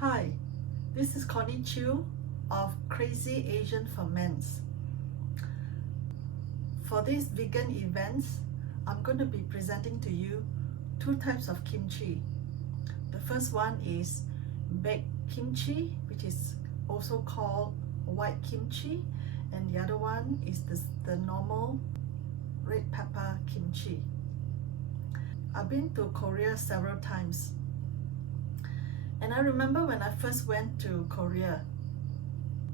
Hi, this is Connie Chu of Crazy Asian Ferments. For these vegan events, I'm going to be presenting to you two types of kimchi. The first one is Baek kimchi, which is also called white kimchi, and the other one is the normal red pepper kimchi. I've been to Korea several times, and I remember when I first went to Korea,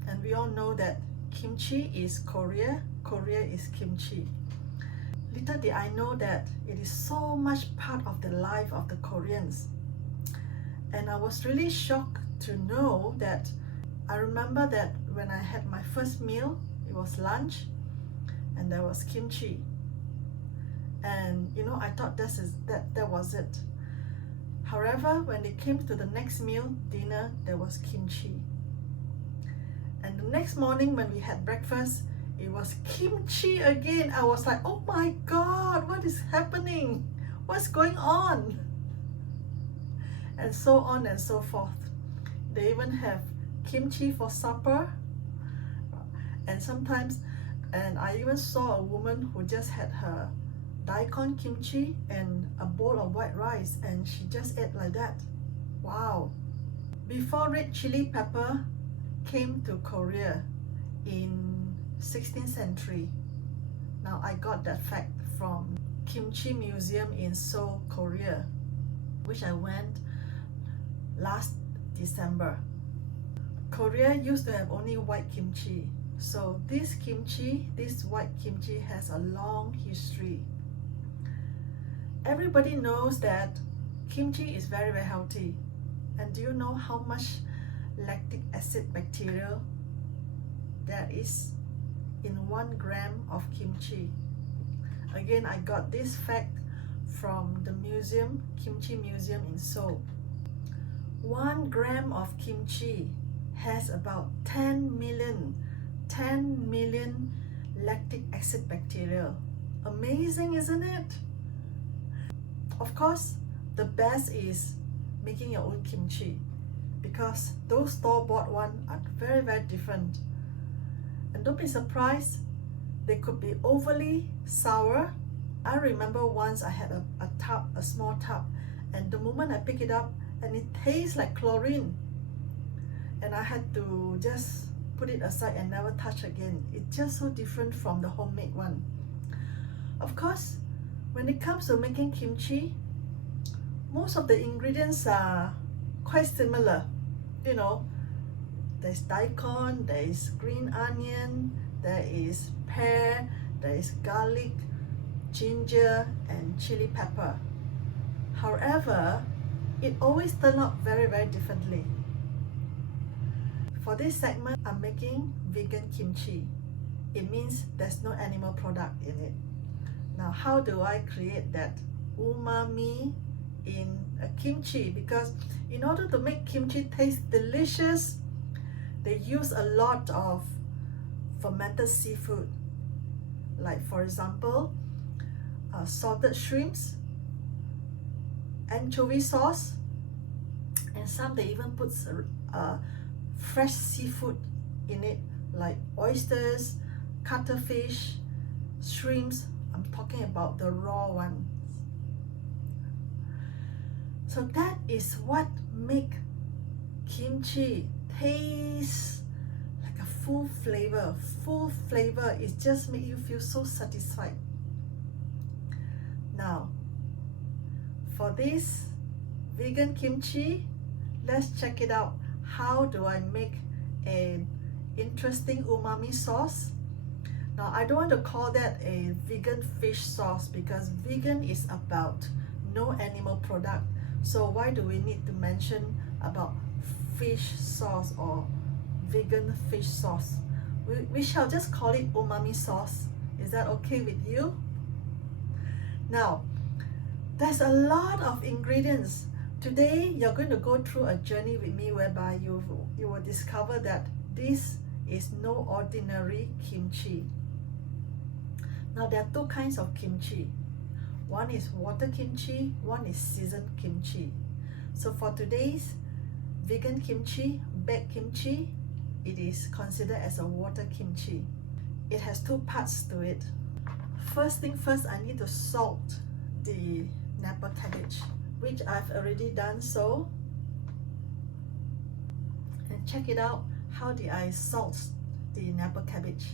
and we all know that kimchi is Korea, Korea is kimchi. Little did I know that it is so much part of the life of the Koreans. And I was really shocked to know that I remember that when I had my first meal, it was lunch, and there was kimchi. And I thought that was it. However, when it came to the next meal, dinner, there was kimchi. And the next morning when we had breakfast, it was kimchi again. I was like, oh my God, what is happening? What's going on? And so on and so forth. They even have kimchi for supper. And sometimes, and I even saw a woman who just had her Daikon kimchi and a bowl of white rice, and she just ate like that. Wow. Before red chili pepper came to Korea in 16th century. Now I got that fact from Kimchi Museum in Seoul, Korea, which I went last December. Korea used to have only white kimchi. So this white kimchi has a long history. Everybody knows that kimchi is very, very healthy. And do you know how much lactic acid bacteria there is in 1 gram of kimchi? Again, I got this fact from the museum, Kimchi Museum in Seoul. 1 gram of kimchi has about 10 million lactic acid bacteria. Amazing, isn't it? Of course, the best is making your own kimchi, because those store-bought ones are very, very different. And don't be surprised, they could be overly sour. I remember once I had a small tub, and the moment I pick it up, and it tastes like chlorine. And I had to just put it aside and never touch again. It's just so different from the homemade one. Of course, when it comes to making kimchi, most of the ingredients are quite similar. There's daikon, there is green onion, there is pear, there is garlic, ginger, and chili pepper. However, it always turns out very, very differently. For this segment, I'm making vegan kimchi. It means there's no animal product in it. Now, how do I create that umami in a kimchi? Because in order to make kimchi taste delicious, they use a lot of fermented seafood. Like, for example, salted shrimps, anchovy sauce, and some they even put fresh seafood in it, like oysters, cuttlefish, shrimps. I'm talking about the raw ones. So that is what make kimchi taste like a full flavor. Full flavor, it just makes you feel so satisfied. Now, for this vegan kimchi, let's check it out. How do I make an interesting umami sauce? Now, I don't want to call that a vegan fish sauce, because vegan is about no animal product. So why do we need to mention about fish sauce or vegan fish sauce? We shall just call it umami sauce. Is that okay with you? Now, there's a lot of ingredients. Today, you're going to go through a journey with me whereby you will discover that this is no ordinary kimchi. Now, there are two kinds of kimchi. One is water kimchi, one is seasoned kimchi. So for today's vegan kimchi, baked kimchi, it is considered as a water kimchi. It has two parts to it. First thing first, I need to salt the Napa cabbage, which I've already done so. And check it out, how did I salt the Napa cabbage?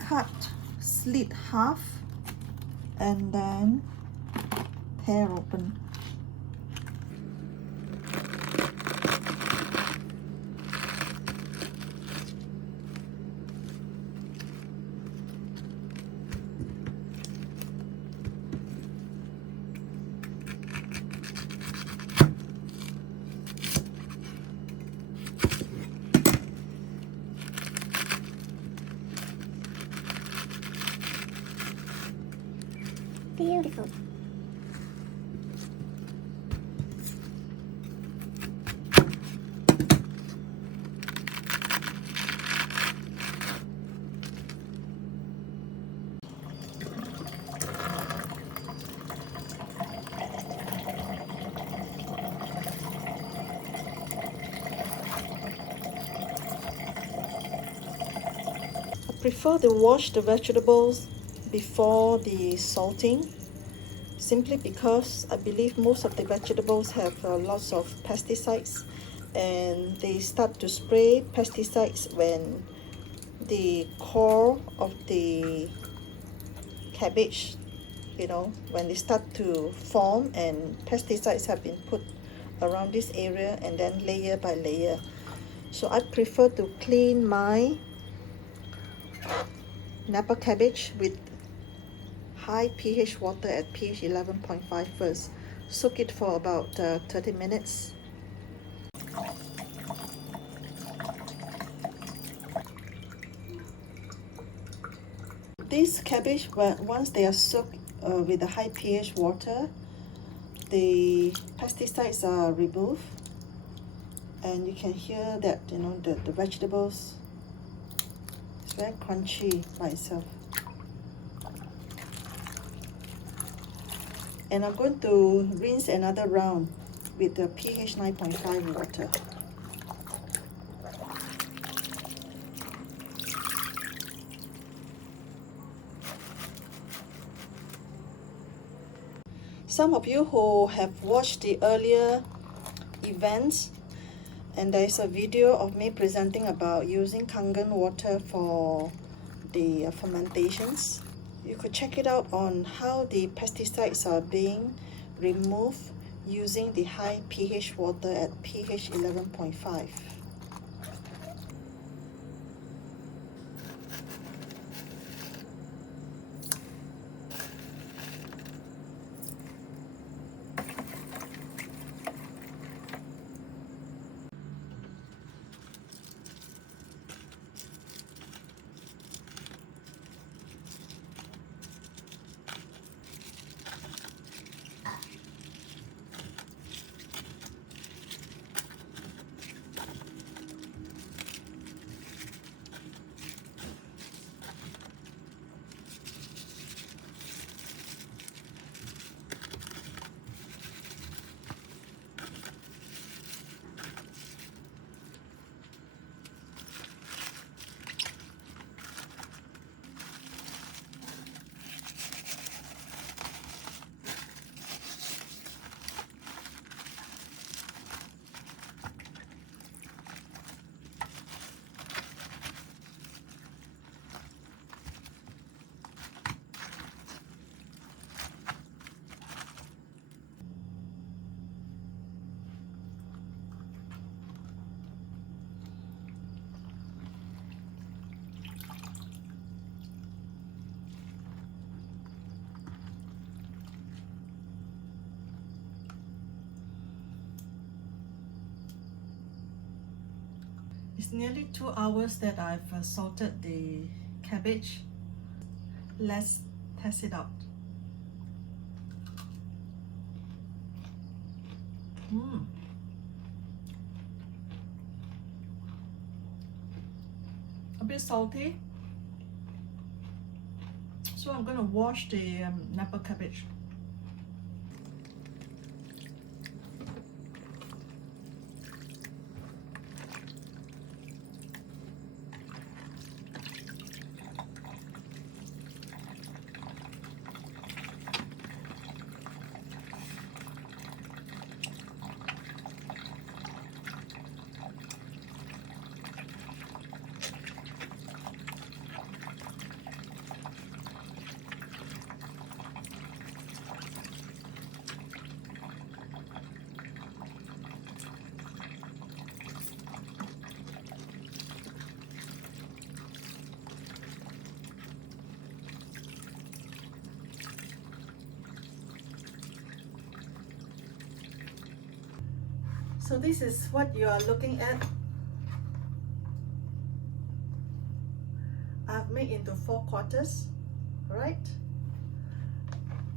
Cut, slit half, and then tear open. Beautiful. I prefer to wash the vegetables before the salting, simply because I believe most of the vegetables have lots of pesticides, and they start to spray pesticides when the core of the cabbage, when they start to form, and pesticides have been put around this area and then layer by layer. So I prefer to clean my Napa cabbage with high pH water at pH 11.5 first. Soak it for about 30 minutes. These cabbage, once they are soaked with the high pH water, the pesticides are removed, and you can hear that the vegetables, it's very crunchy by itself. And I'm going to rinse another round with the pH 9.5 water. Some of you who have watched the earlier events, and there is a video of me presenting about using Kangen water for the fermentations. You could check it out on how the pesticides are being removed using the high pH water at pH 11.5. It's nearly 2 hours that I've salted the cabbage. Let's test it out. A bit salty. So I'm going to wash the Napa cabbage. So this is what you are looking at. I've made into 4 quarters, right?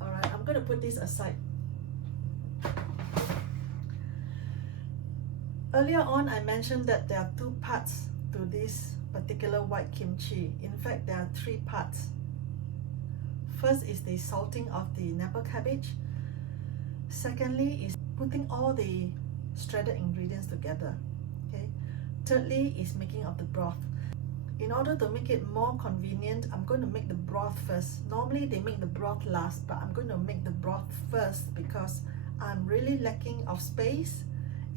Alright, I'm going to put this aside. Earlier on, I mentioned that there are 2 parts to this particular white kimchi. In fact, there are 3 parts. First is the salting of the Napa cabbage. Secondly is putting all the shredded ingredients together. Okay. Thirdly is making of the broth. In order to make it more convenient, I'm going to make the broth first. Normally they make the broth last, but I'm going to make the broth first because I'm really lacking of space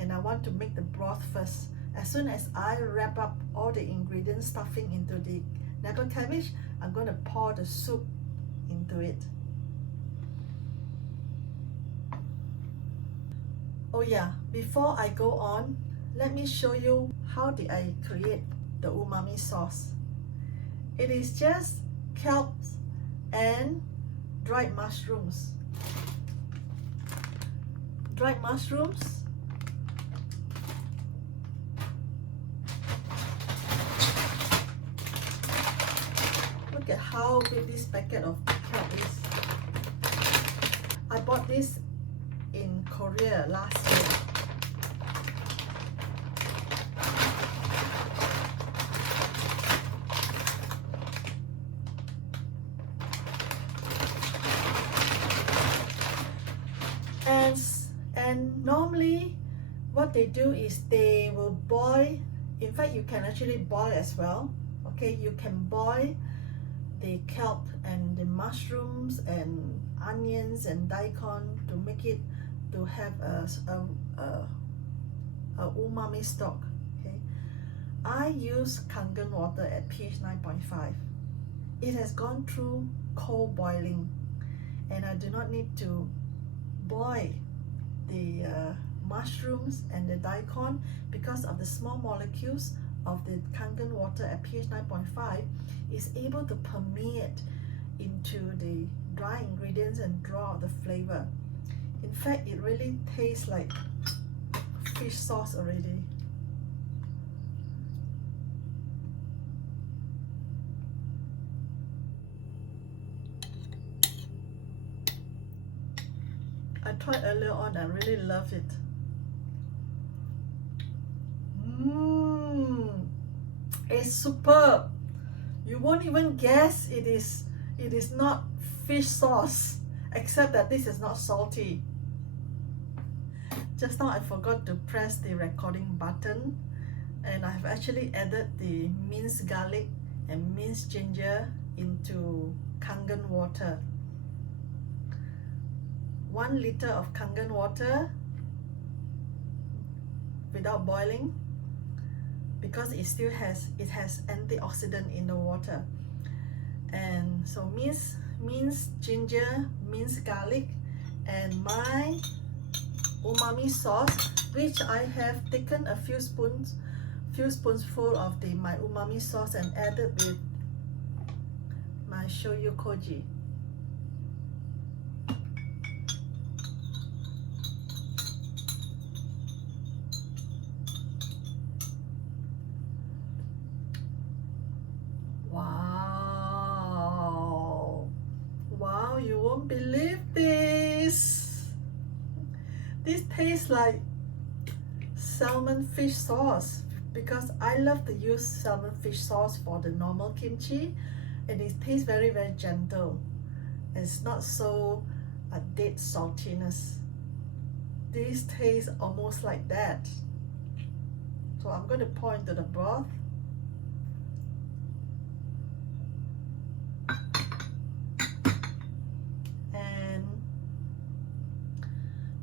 and I want to make the broth first. As soon as I wrap up all the ingredients stuffing into the Napa cabbage, I'm going to pour the soup into it. Oh yeah, before I go on, let me show you how did I create the umami sauce. It is just kelps and dried mushrooms. Dried mushrooms, look at how big this packet of kelp is. I bought this in Korea last year. And normally what they do is they will boil. In fact, you can actually boil as well. Okay, you can boil the kelp and the mushrooms and onions and daikon to make it to have a umami stock. Okay, I use Kangen water at pH 9.5. It has gone through cold boiling, and I do not need to boil the mushrooms and the daikon because of the small molecules of the Kangen water at pH 9.5 is able to permeate into the dry ingredients and draw out the flavor. In fact, it really tastes like fish sauce already. I tried earlier on, I really love it. It's superb. You won't even guess it is not fish sauce, except that this is not salty. Just now I forgot to press the recording button, and I've actually added the minced garlic and minced ginger into Kangen water. 1 liter of Kangen water without boiling, because it still has antioxidant in the water. And so minced ginger, minced garlic, and my umami sauce, which I have taken a few spoonsful of my umami sauce and added with my shoyu koji. won't believe this. This tastes like salmon fish sauce because I love to use salmon fish sauce for the normal kimchi, and it tastes very gentle. It's not so dead saltiness. This tastes almost like that. So I'm going to pour into the broth. And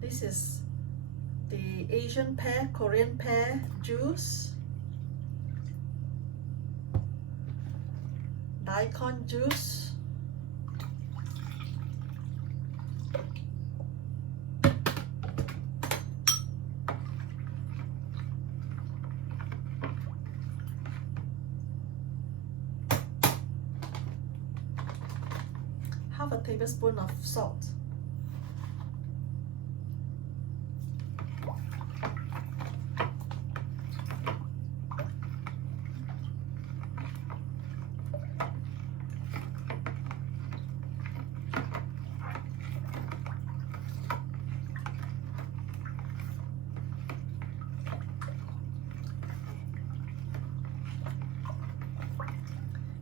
this is the Asian pear, Korean pear juice, Daikon juice, half a tablespoon of salt.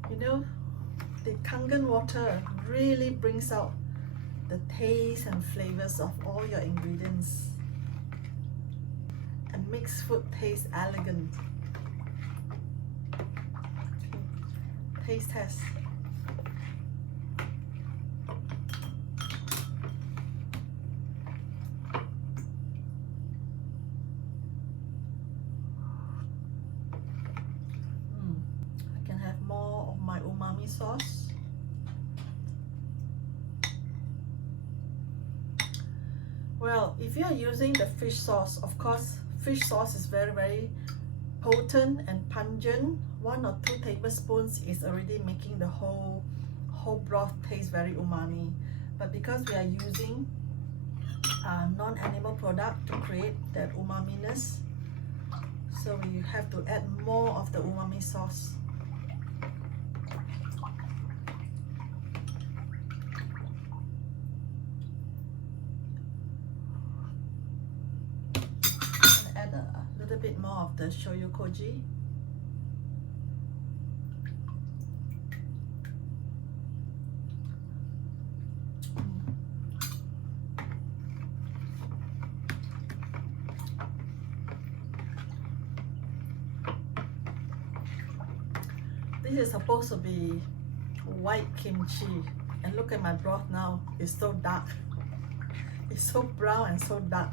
You know, the Kangen water really brings out the taste and flavors of all your ingredients and makes food taste elegant. Taste test. I can have more of my umami sauce. Well, if you are using the fish sauce, of course, fish sauce is very potent and pungent. 1 or 2 tablespoons is already making the whole broth taste very umami. But because we are using non-animal product to create that umaminess, so we have to add more of the umami sauce. Add a little bit more of the shoyu koji. This is supposed to be white kimchi, and look at my broth now. It's so dark. It's so brown and so dark.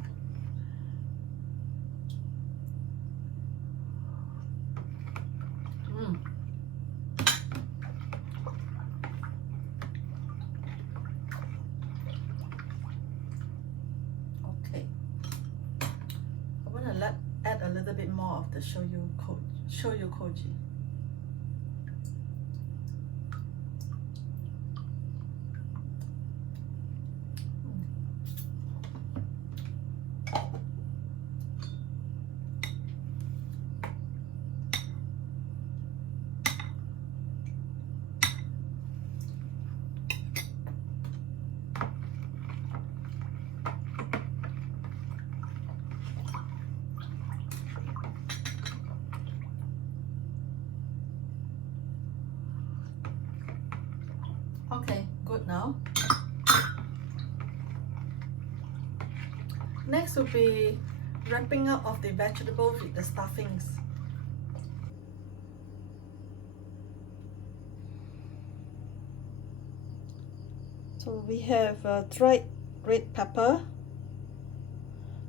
Okay, I'm gonna add a little bit more of the shoyu koji. Okay, good now. Next will be wrapping up of the vegetables with the stuffings. So we have dried red pepper,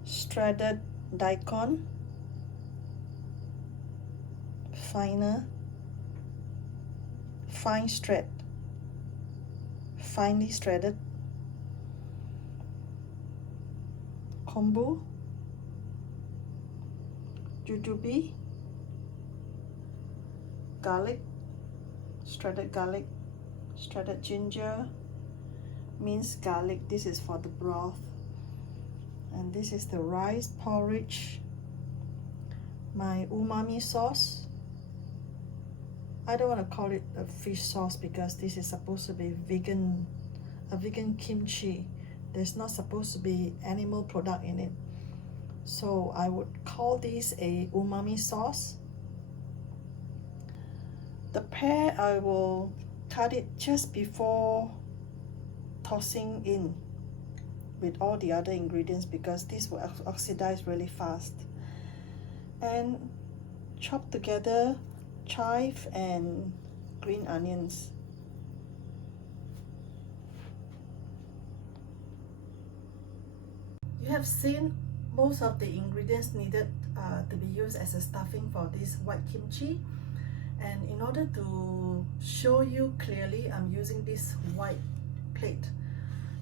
shredded daikon, finely shredded kombu, jujube, garlic, shredded ginger, minced garlic. This is for the broth, and this is the rice porridge, my umami sauce. I don't want to call it a fish sauce because this is supposed to be vegan a vegan kimchi. There's not supposed to be animal product in it. So I would call this a umami sauce. The pear, I will cut it just before tossing in with all the other ingredients because this will oxidize really fast. And chop together chive and green onions. You have seen most of the ingredients needed to be used as a stuffing for this white kimchi, and in order to show you clearly, I'm using this white plate.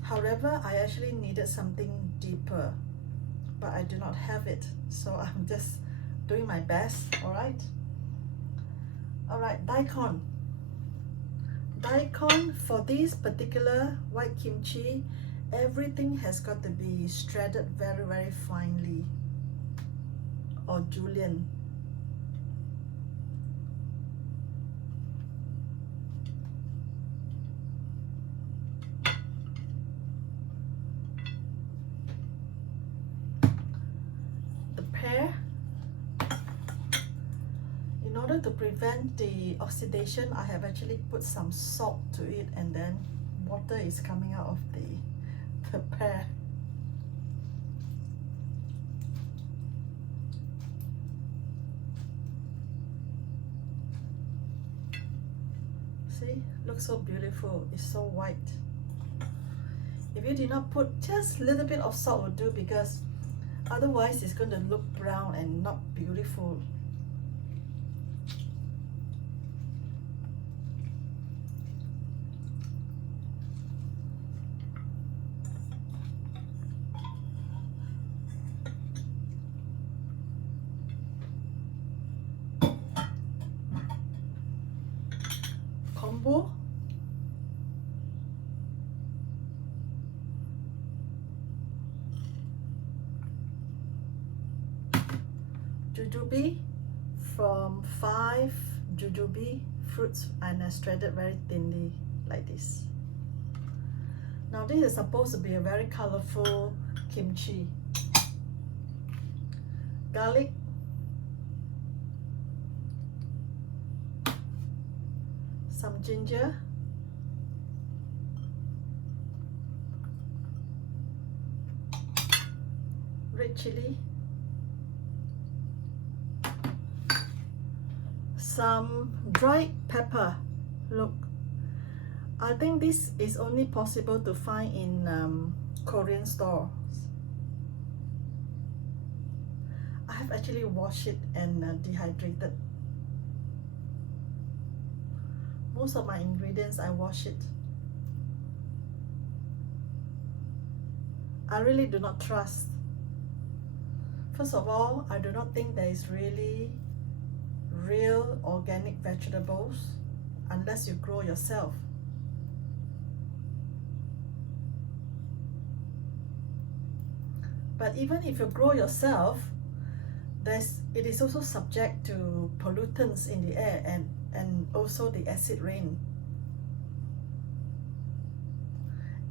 However, I actually needed something deeper, but I do not have it, so I'm just doing my best. Alright, daikon. For this particular white kimchi, everything has got to be shredded very, very finely, or julienne. The pear, in order to prevent the oxidation, I have actually put some salt to it, and then water is coming out of the pear. See, looks so beautiful. It's so white. If you did not put, just a little bit of salt will do, because otherwise it's going to look brown and not beautiful. Kombu, jujube, from 5 jujube fruits, and I shredded very thinly like this. Now this is supposed to be a very colorful kimchi. Garlic, some ginger, red chili, some dried pepper. Look, I think this is only possible to find in Korean stores. I have actually washed it and dehydrated. Most of my ingredients, I wash it. I really do not trust. First of all, I do not think there is really real organic vegetables unless you grow yourself. But even if you grow yourself, it is also subject to pollutants in the air and also the acid rain.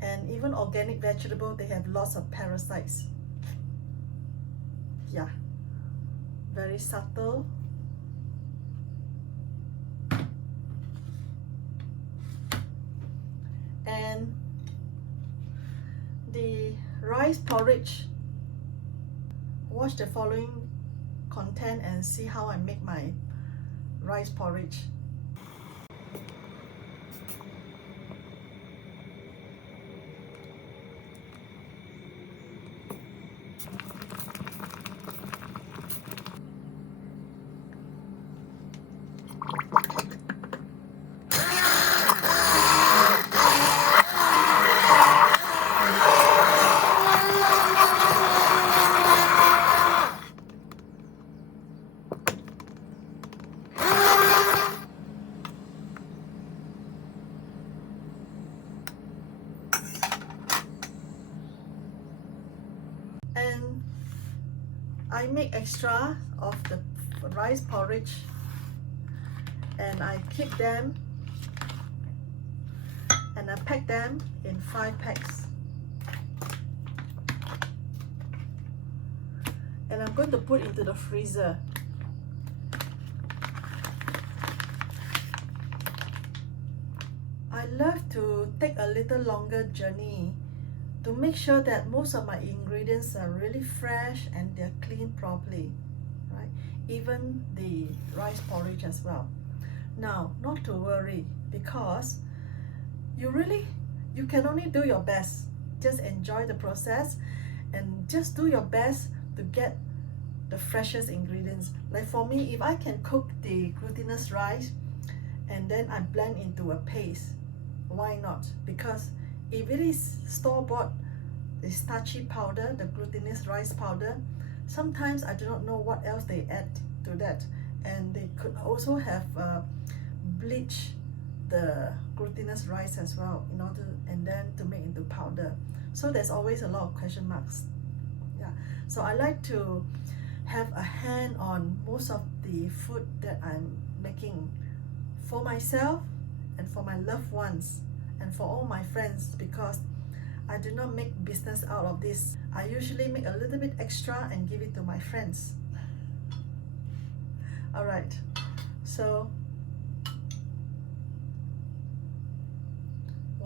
And even organic vegetable, they have lots of parasites. Yeah, very subtle. And the rice porridge, watch the following content and see how I make my rice porridge. And I make extra of the rice porridge and I keep them, and and I pack them in 5 packs. And I'm going to put into the freezer. I love to take a little longer journey to make sure that most of my ingredients are really fresh and they're cleaned properly, right? Even the rice porridge as well. Now, not to worry, because you can only do your best. Just enjoy the process and just do your best to get the freshest ingredients. Like for me, if I can cook the glutinous rice and then I blend into a paste, why not? Because if it is store-bought, the starchy powder, the glutinous rice powder, sometimes I do not know what else they add to that, and they could also have bleach the glutinous rice as well in order and then to make into powder. So there's always a lot of question marks. Yeah, so I like to have a hand on most of the food that I'm making for myself and for my loved ones and for all my friends, because I do not make business out of this. I usually make a little bit extra and give it to my friends. All right, so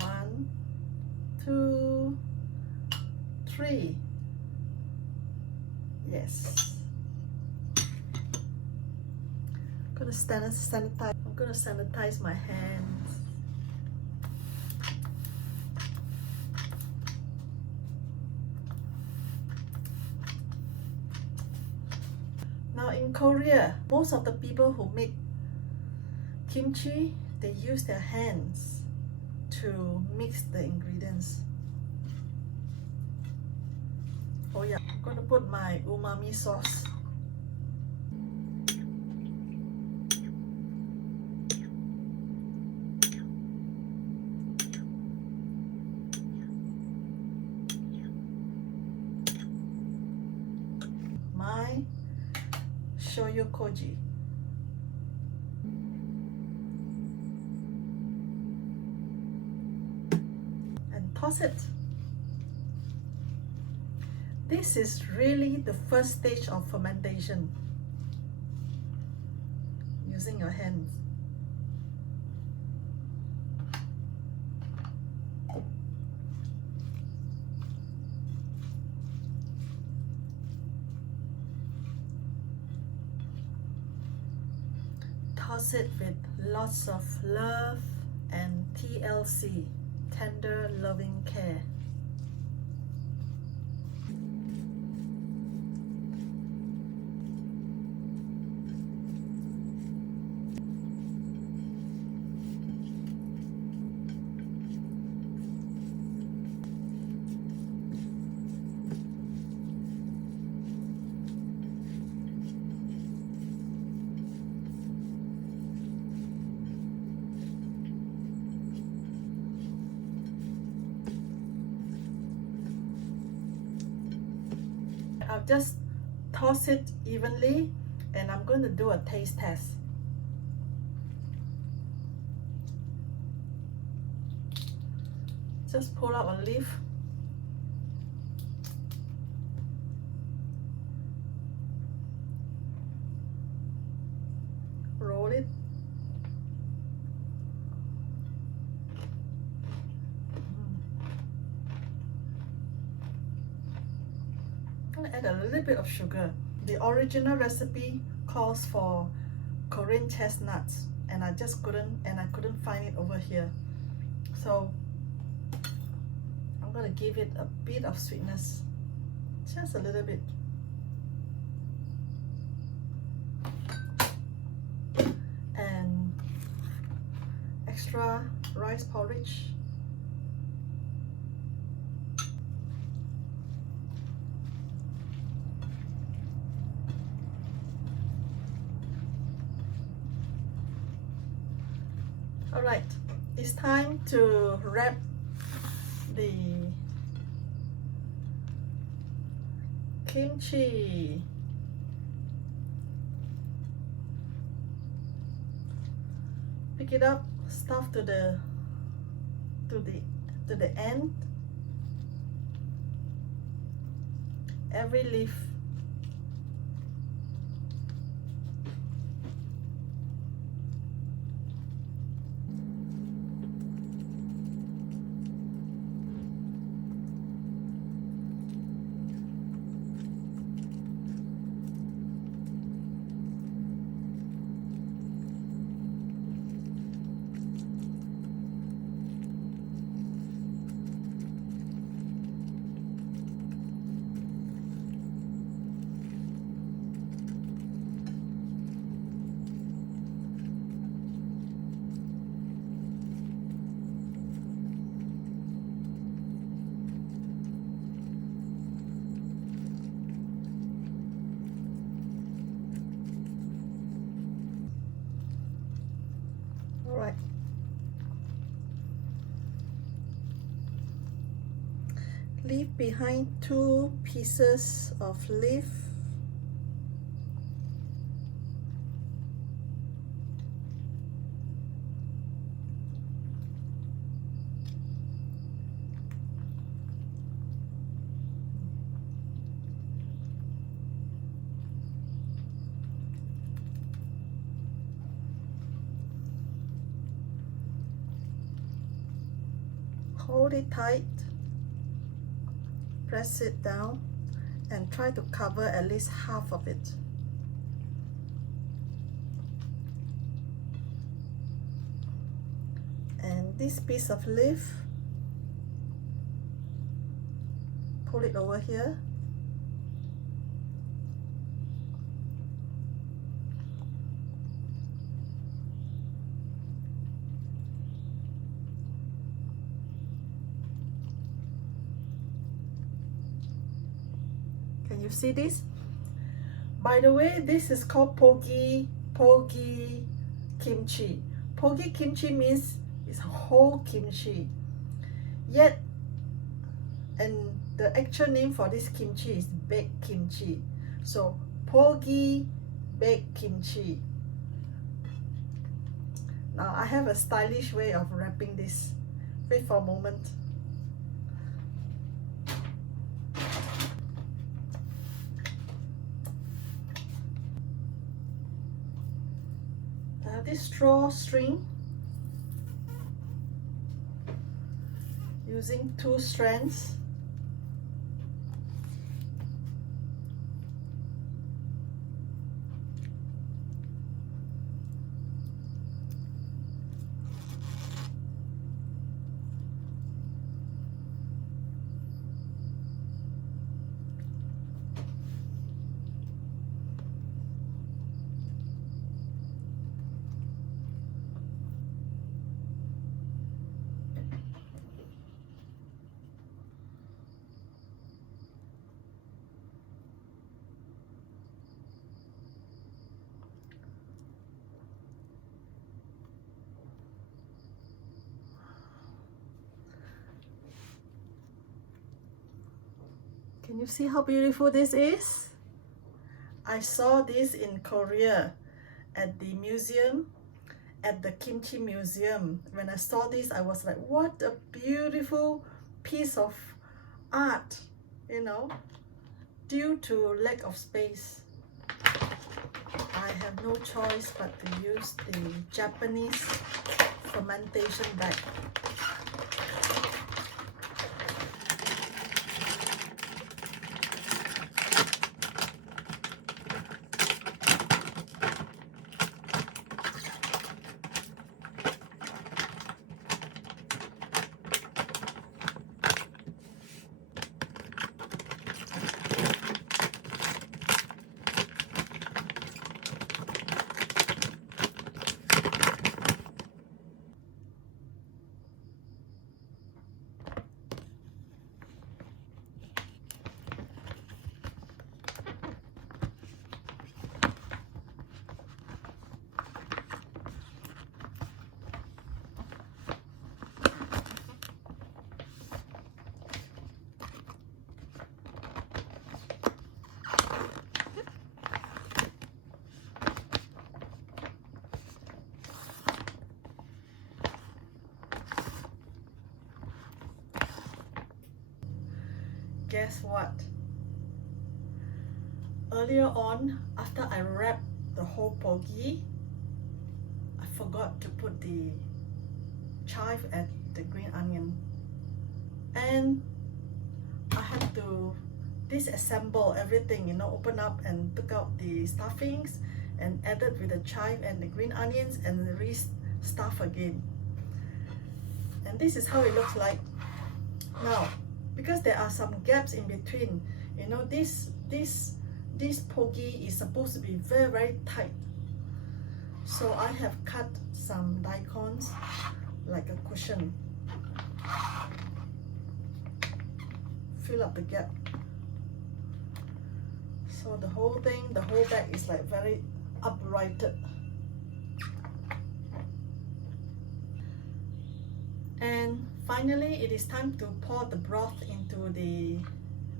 1, 2, 3. Yes. I'm gonna sanitize my hands. Now in Korea, most of the people who make kimchi, they use their hands to mix the ingredients. Oh yeah, I'm going to put my umami sauce. My shoyu koji. And toss it. This is really the first stage of fermentation, using your hands. Toss it with lots of love and TLC, tender loving care. I'll just toss it evenly and I'm going to do a taste test. Just pull out a leaf. Roll it. I'm going to add a little bit of sugar. The original recipe calls for Korean chestnuts, and I couldn't find it over here. So I'm going to give it a bit of sweetness, just a little bit. And extra rice porridge. Alright, it's time to wrap the kimchi. Pick it up, stuff to the to the end, every leaf. Alright. Leave behind 2 pieces of leaf. Hold it tight, press it down, and try to cover at least half of it. And this piece of leaf, pull it over here. Can you see this? By the way, this is called Pogi kimchi. Pogi kimchi means it's whole kimchi. Yet, and the actual name for this kimchi is baked kimchi. So Pogi baked kimchi. Now I have a stylish way of wrapping this. Wait for a moment. This straw string, using 2 strands. Can you see how beautiful this is? I saw this in Korea at the museum, at the kimchi museum. When I saw this, I was like, what a beautiful piece of art, you know. Due to lack of space, I have no choice but to use the Japanese fermentation bag. guess what? Earlier on, after I wrapped the whole Pogi, I forgot to put the chive and the green onion, and I had to disassemble everything, you know, open up and took out the stuffings and added with the chive and the green onions and re-stuff again. And this is how it looks like now, because there are some gaps in between, you know, this Pogi is supposed to be very, very tight. So I have cut some daikons like a cushion. Fill up the gap. So the whole thing, the whole bag is like very uprighted. And finally, it is time to pour the broth into the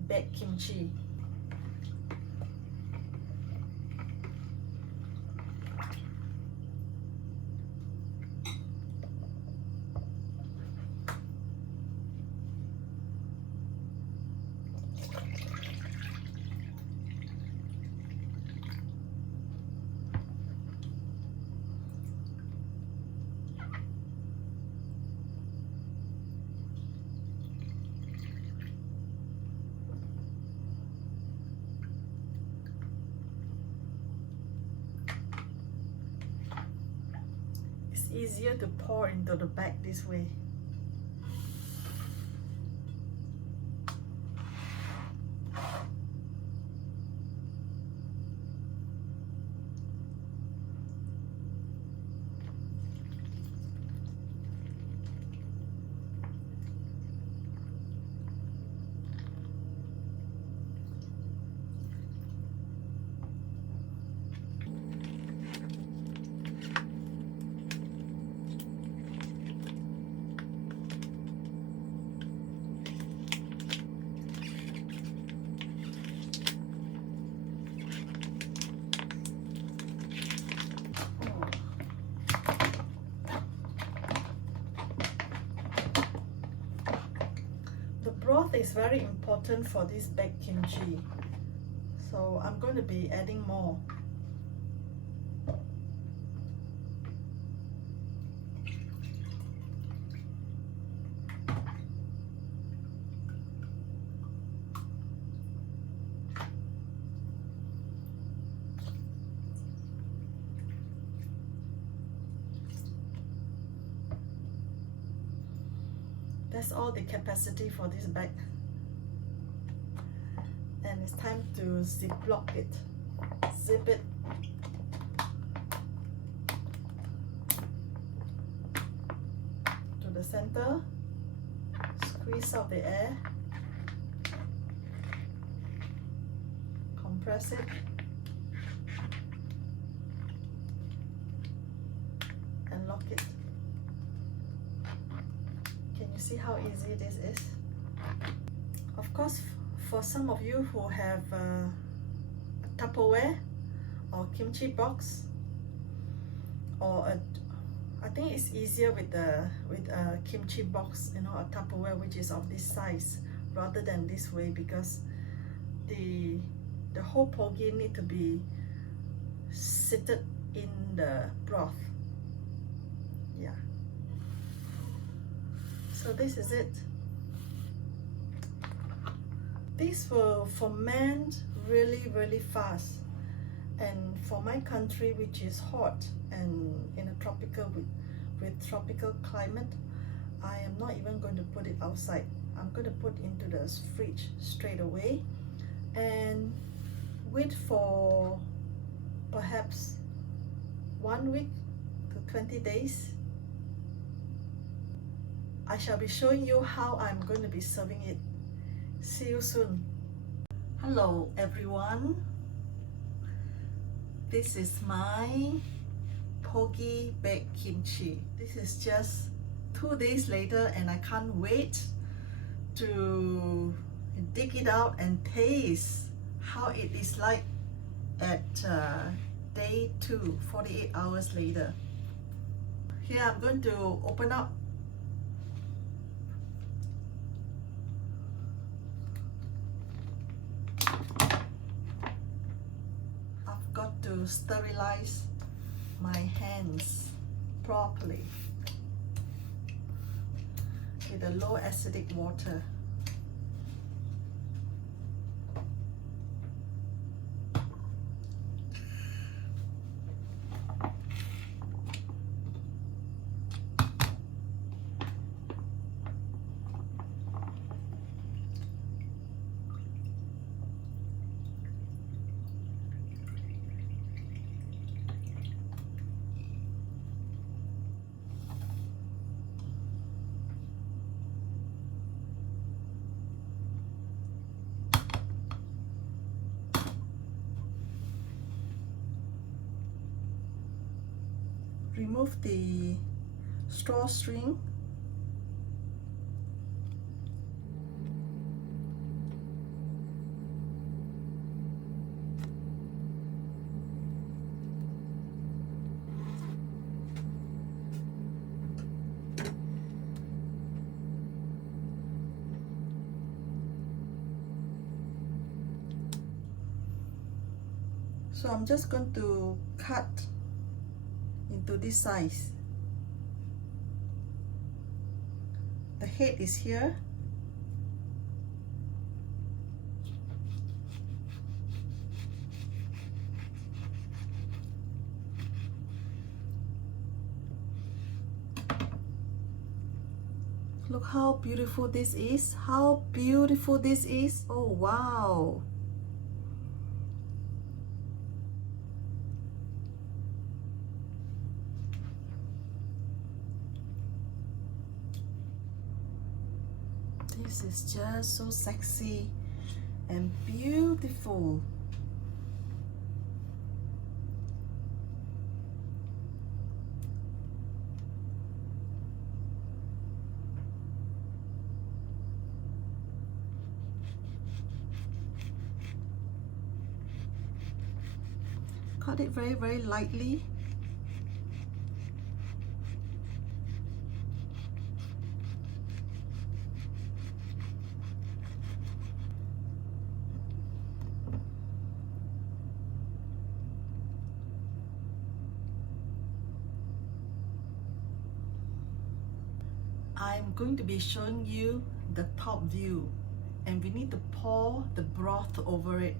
baked kimchi. Easier to pour into the bag this way. Broth is very important for this baked kimchi, so I'm going to be adding more. That's all the capacity for this bag. And it's time to ziplock it. Zip it. To the center. Squeeze out the air. Compress it. And lock it. See how easy this is. Of course, for some of you who have a Tupperware or kimchi box, or I think it's easier with a kimchi box, you know, a Tupperware which is of this size, rather than this way, because the whole Pogi need to be seated in the broth. Yeah. So this is it. This will ferment really, really fast. And for my country, which is hot and in a tropical with tropical climate, I am not even going to put it outside. I'm going to put into the fridge straight away and wait for perhaps 1 week to 20 days. I shall be showing you how I'm going to be serving it. See you soon. Hello everyone. This is my Pogi baked kimchi. This is just 2 days later and I can't wait to dig it out and taste how it is like at day 2, 48 hours later. Here I'm going to open up to sterilize my hands properly with a low acidic water. Remove the straw string. So I'm just going to cut into this size. The head is here. Look how beautiful this is. How beautiful this is. Oh wow. This is just so sexy and beautiful. Cut it very, very lightly. I'm going to be showing you the top view, and we need to pour the broth over it.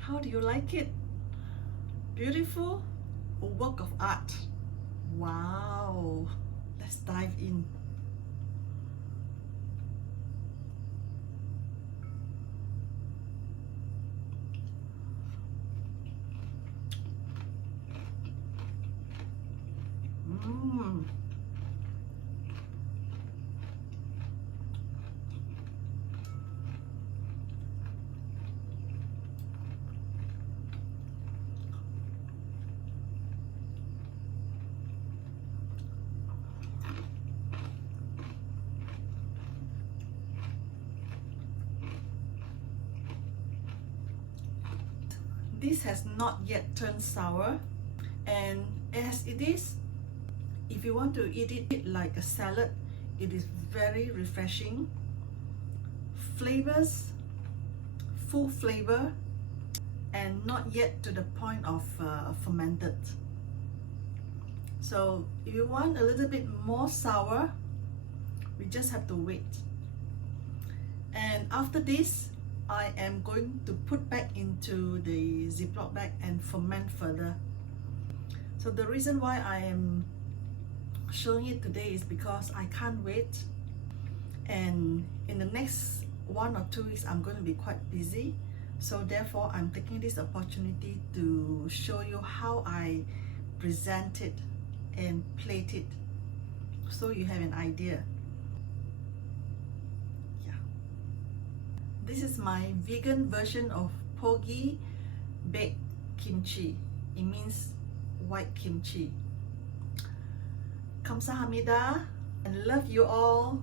How do you like it? Beautiful? A work of art. Wow. Let's dive in. Mmm. This has not yet turned sour, and as it is, if you want to eat it like a salad, it is very refreshing. Flavors, full flavor, and not yet to the point of fermented. So if you want a little bit more sour, we just have to wait. And after this, I am going to put back into the Ziploc bag and ferment further. So the reason why I am showing it today is because I can't wait, and in the next 1 or 2 weeks I'm going to be quite busy, so therefore I'm taking this opportunity to show you how I present it and plate it, so you have an idea. Yeah, this is my vegan version of Pogi baked kimchi. It means white kimchi. 감사합니다 and love you all.